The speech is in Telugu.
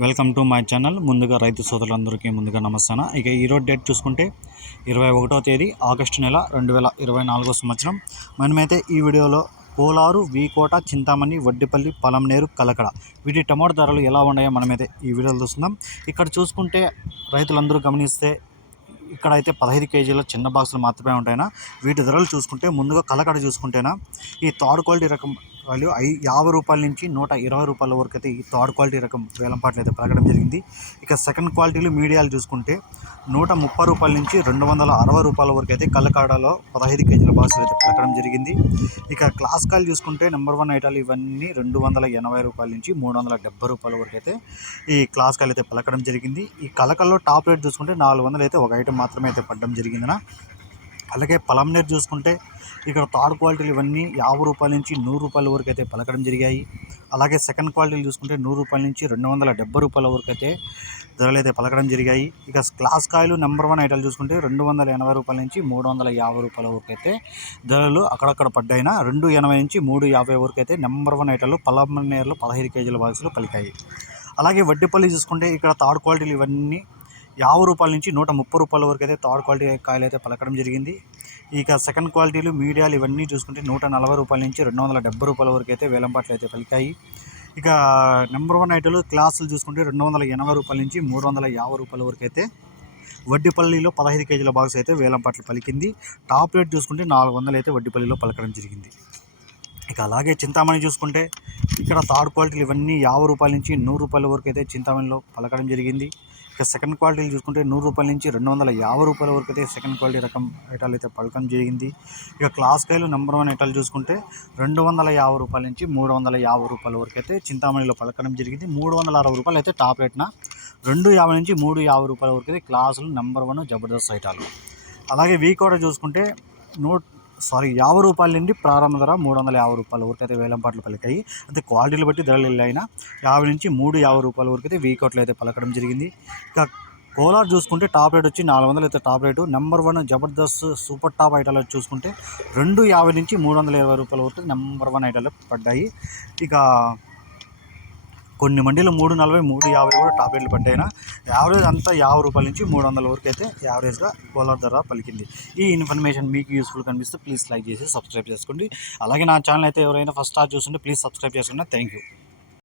Welcome to my channel. ముందుగా రైతు సోదరులందరికీ ముందుగా నమస్తాన ఇక ఈరోజు డేట్ చూసుకుంటే ఇరవై ఒకటో తేదీ ఆగస్టు నెల రెండు వేల ఇరవై నాలుగో సంవత్సరం. మనమైతే ఈ వీడియోలో కోలారు వీకోట చింతామణి వడ్డిపల్లి పలంనేరు కలకడ వీటి టమాటో ధరలు ఎలా ఉన్నాయో మనమైతే ఈ వీడియోలో చూస్తున్నాం. ఇక్కడ చూసుకుంటే రైతులందరూ గమనిస్తే ఇక్కడ అయితే పదహైదు కేజీల చిన్న బాక్సులు మాత్రమే ఉంటాయినా వీటి ధరలు చూసుకుంటే ముందుగా కలకడ చూసుకుంటేనా ఈ థర్డ్ క్వాలిటీ రకం వాళ్ళు ఐ యాభై రూపాయల నుంచి నూట ఇరవై రూపాయల వరకు అయితే ఈ థర్డ్ క్వాలిటీ రకం వేలం పాటలు అయితే పలకడం జరిగింది. ఇక సెకండ్ క్వాలిటీలు మీడియాలు చూసుకుంటే నూట ముప్పై రూపాయల నుంచి రెండు వందల అరవై రూపాయల వరకు అయితే కల్లకాడలో పదహైదు కేజీల బాసులు అయితే పలకడం జరిగింది. ఇక క్లాస్ కాయలు చూసుకుంటే నెంబర్ వన్ ఐటాలు ఇవన్నీ రెండు వందల ఎనభై రూపాయల నుంచి మూడు వందల డెబ్బై రూపాయల వరకు అయితే ఈ క్లాస్ కాయలు అయితే పలకడం జరిగింది. ఈ కలకల్లో టాప్ రేట్ చూసుకుంటే నాలుగు వందలు అయితే ఒక ఐటమ్ మాత్రమే అయితే పడడం జరిగిందినా. అలాగే పలంనేరు చూసుకుంటే ఇక్కడ థర్డ్ క్వాలిటీలు ఇవన్నీ యాభై రూపాయల నుంచి నూరు రూపాయల వరకు అయితే పలకడం జరిగాయి. అలాగే సెకండ్ క్వాలిటీలు చూసుకుంటే నూరు రూపాయల నుంచి రెండు వందల డెబ్బై రూపాయల వరకు అయితే ధరలు అయితే పలకడం జరిగాయి. ఇక క్లాస్ కాయలు నెంబర్ వన్ ఐటల్ చూసుకుంటే రెండు వందల ఎనభై రూపాయల నుంచి మూడు వందల యాభై రూపాయల వరకు అయితే ధరలు అక్కడక్కడ పడ్డాయినా రెండు ఎనభై నుంచి మూడు యాభై వరకు అయితే నెంబర్ వన్ ఐటాలు పలమనేరులో పదహైదు కేజీల బాక్సులు పలికాయి. అలాగే వడ్డీపల్లి చూసుకుంటే ఇక్కడ థర్డ్ క్వాలిటీలు ఇవన్నీ యాభై రూపాయల నుంచి నూట ముప్పై రూపాయల వరకు అయితే థర్డ్ క్వాలిటీ కాయలు అయితే పలకడం జరిగింది. ఇక సెకండ్ క్వాలిటీలు మీడియాలు ఇవన్నీ చూసుకుంటే నూట నలభై రూపాయల నుంచి రెండు వందల డెబ్బై రూపాయల వరకు అయితే వేలంపాట్లు అయితే పలికాయి. ఇక నెంబర్ వన్ ఐటలు క్లాసులు చూసుకుంటే రెండు వందల ఎనభై రూపాయల నుంచి మూడు వందల యాభై రూపాయల వరకు అయితే వడ్డిపల్లిలో పదహైదు కేజీల బాక్స్ అయితే వేలంపాట్లు పలికింది. టాప్ రేట్ చూసుకుంటే నాలుగు వందలు అయితే వడ్డిపల్లిలో పలకడం జరిగింది. ఇక అలాగే చింతామణి చూసుకుంటే ఇక్కడ థర్డ్ క్వాలిటీలు ఇవన్నీ యాభై రూపాయల నుంచి నూరు రూపాయల వరకు అయితే చింతామణిలో పలకడం జరిగింది. ఇక సెకండ్ క్వాలిటీలు చూసుకుంటే నూరు రూపాయల నుంచి రెండు వందల యాభై రూపాయల వరకు అయితే సెకండ్ క్వాలిటీ రకం ఐటాలు అయితే పలకడం జరిగింది. ఇక క్లాస్ కాయలు నెంబర్ వన్ ఐటాలు చూసుకుంటే రెండు వందల యాభై రూపాయల నుంచి మూడు వందల యాభై రూపాయల వరకు అయితే చింతామణిలో పలకడం జరిగింది. మూడు వందల అరవై రూపాయలు అయితే టాప్ రేట్న రెండు యాభై నుంచి మూడు యాభై రూపాయల వరకు అయితే క్లాసులు నెంబర్ వన్ జబర్దస్త్ ఐటాలు. అలాగే వీక్ కూడా చూసుకుంటే నూట్ సారీ యాభై రూపాయల నుండి ప్రారంభ ధర మూడు వందల యాభై రూపాయల వరకు అయితే వేలం పాటలు పలికాయి. అయితే క్వాలిటీలు బట్టి ధరలు వెళ్ళైనా యాభై నుంచి మూడు యాభై రూపాయల వరకు అయితే వీకౌట్లు అయితే పలకడం జరిగింది. ఇక కోలార్ చూసుకుంటే టాప్ రేట్ వచ్చి నాలుగు వందలు అయితే top rate. Number one Jabardasth super top ఐటాలు చూసుకుంటే రెండు యాభై నుంచి మూడు వందల ఇరవై రూపాయల వరకు నెంబర్ వన్ ఐటాలు పడ్డాయి. ఇక కొన్ని మండీలు మూడు నలభై మూడు యాభై కూడా టాప్ రేట్లు పడ్డాయినా యావరేజ్ అంతా యాభై రూపాయల నుంచి మూడు వందల వరకు అయితే యావరేజ్గా కోలార్ ధర పలికింది. ఈ ఇన్ఫర్మేషన్ మీకు యూస్ఫుల్ కనిపిస్తే ప్లీజ్ లైక్ చేసి సబ్స్క్రైబ్ చేసుకోండి. అలాగే నా ఛానల్ అయితే ఎవరైనా ఫస్ట్ స్టార్ట్ చూస్తుంటే ప్లీజ్ సబ్స్క్రైబ్ చేసుకోండి థ్యాంక్ యూ